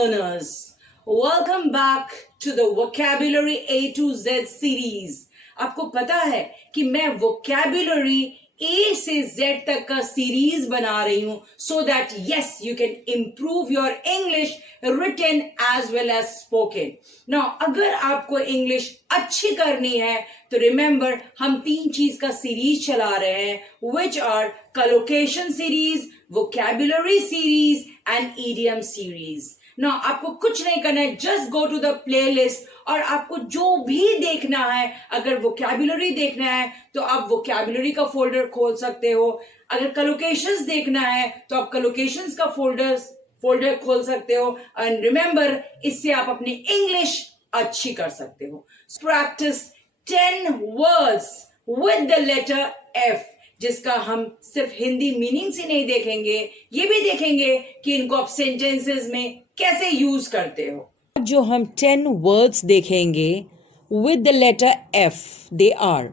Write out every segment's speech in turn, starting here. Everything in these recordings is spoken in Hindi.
learners, welcome back to the vocabulary A to Z series. आपको पता है कि मैं vocabulary A से Z तक का सीरीज बना रही हूं so that yes you can improve your English written as well as spoken. Now अगर आपको इंग्लिश अच्छी करनी है तो रिमेंबर हम 3 चीज का सीरीज चला रहे हैं which are collocation series, vocabulary series and idiom series. Now आपको कुछ नहीं करना है, just go to the playlist और आपको जो भी देखना है, अगर vocabulary देखना है तो आप vocabulary का फोल्डर खोल सकते हो, अगर collocations देखना है तो आप collocations का फोल्डर खोल सकते हो and remember इससे आप अपनी इंग्लिश अच्छी कर सकते हो. Practice 10 words with the letter F, जिसका हम सिर्फ हिंदी मीनिंग से नहीं देखेंगे, ये भी देखेंगे कि इनको आप सेंटेंसेस में कैसे यूज करते हो. जो हम 10 वर्ड्स देखेंगे with the letter F, they are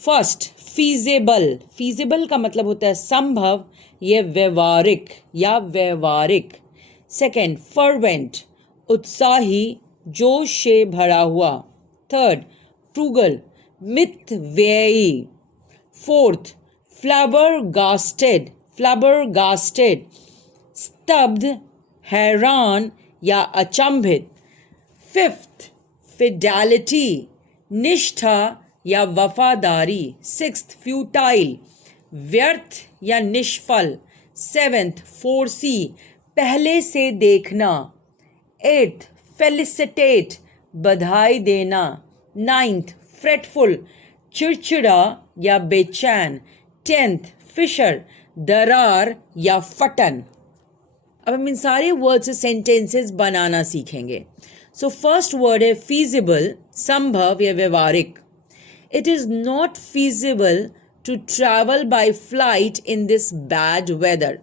first feasible. Feasible का मतलब होता है संभव या व्यवहारिक या व्यवहारिक. सेकेंड फर्वेंट, उत्साही, जोश से भरा हुआ. थर्ड फ्रूगल, मितव्ययी. फोर्थ flabbergasted, स्तब्ध, हैरान या अचंभित. फिफ्थ फिडेलिटी, निष्ठा या वफादारी. सिक्स्थ फ्यूटाइल, व्यर्थ या निष्फल. सेवेंथ फोर्सी, पहले से देखना. एट्थ फेलिसिटेट, बधाई देना. नाइन्थ फ्रेटफुल, चिड़चिड़ा या बेचैन. टेंथ फिशर, दरार या फटन. अब हम इन सारे वर्ड से सेंटेंसेस बनाना सीखेंगे. सो फर्स्ट वर्ड है फीजिबल, संभव या व्यवहारिक. It is not feasible to travel by flight in this bad weather.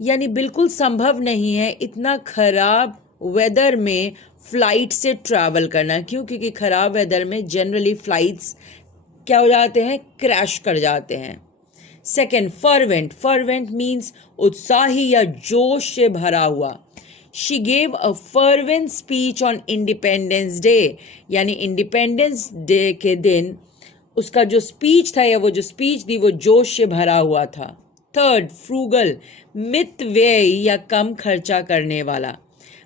यानी बिल्कुल संभव नहीं है इतना खराब वेदर में फ्लाइट से ट्रैवल करना. क्यों? क्योंकि खराब वेदर में जनरली फ्लाइट्स क्या हो जाते हैं, क्रैश कर जाते हैं. सेकेंड फर्वेंट मीन्स उत्साही या जोश से भरा हुआ. She gave a fervent speech on independence day, यानी इंडिपेंडेंस डे के दिन उसका जो स्पीच था या वो जो स्पीच दी वो जोश से भरा हुआ था. थर्ड फ्रूगल, मितव्ययी या कम खर्चा करने वाला.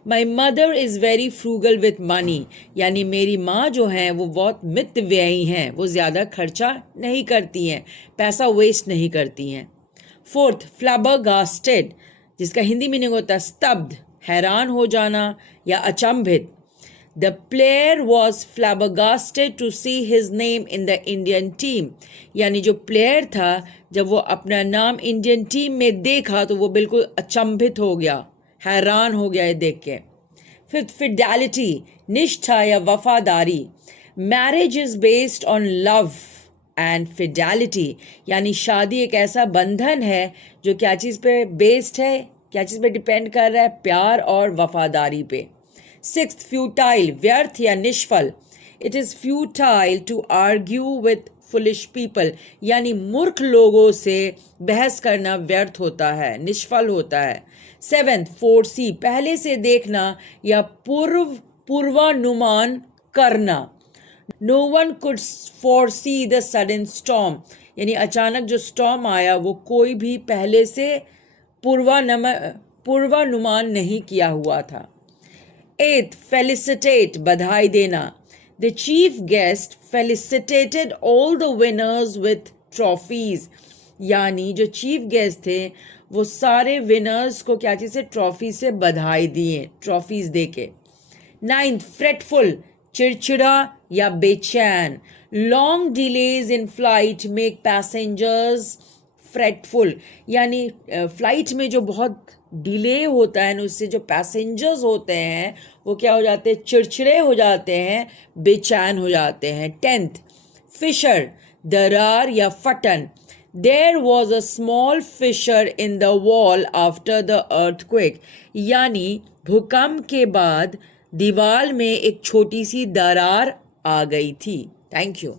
My mother is very frugal with money, यानी मेरी माँ जो हैं वो बहुत मितव्ययी हैं, वो ज़्यादा खर्चा नहीं करती हैं, पैसा वेस्ट नहीं करती हैं. फोर्थ फ्लैबरगास्टेड, जिसका हिंदी मीनिंग होता है स्तब्ध, हैरान हो जाना या अचंभित. The player was flabbergasted to see his name in the Indian team, यानी जो प्लेयर था जब वो अपना नाम इंडियन टीम में देखा तो वो बिल्कुल अचंभित हो गया, हैरान हो गया ये देख के. फिफ्थ फिडेलिटी, निष्ठा या वफादारी. Marriage is based on love and Fidelity, यानी शादी एक ऐसा बंधन है जो क्या चीज़ पे बेस्ड है, क्या चीज़ पे डिपेंड कर रहा है, प्यार और वफादारी पे. सिक्स्थ फ्यूटाइल, व्यर्थ या निष्फल. It is futile to argue with foolish people, यानी मूर्ख लोगों से बहस करना व्यर्थ होता है, निष्फल होता है. सेवेंथ फोर्सी, पहले से देखना या पूर्वानुमान करना. No one could foresee the sudden storm, यानी अचानक जो स्टॉर्म आया वो कोई भी पहले से पूर्वानुमान नहीं किया हुआ था. एथ फेलिसिटेट, बधाई देना. The chief guest felicitated all the winners with trophies, यानी जो चीफ गेस्ट थे वो सारे विनर्स को क्या चीज़ से, ट्रॉफी से बधाई दिए, ट्रॉफीज देके. नाइन्थ फ्रेटफुल, चिड़चिड़ा या बेचैन. Long delays in flight make passengers fretful, यानी फ्लाइट में जो बहुत डिले होता है ना उससे जो पैसेंजर्स होते हैं वो क्या हो जाते हैं, चिड़चिड़े हो जाते हैं, बेचैन हो जाते हैं. टेंथ फिशर, दरार या फटन. There was a small fissure in the wall after the earthquake, यानी भूकंप के बाद दीवार में एक छोटी सी दरार आ गई थी. Thank you.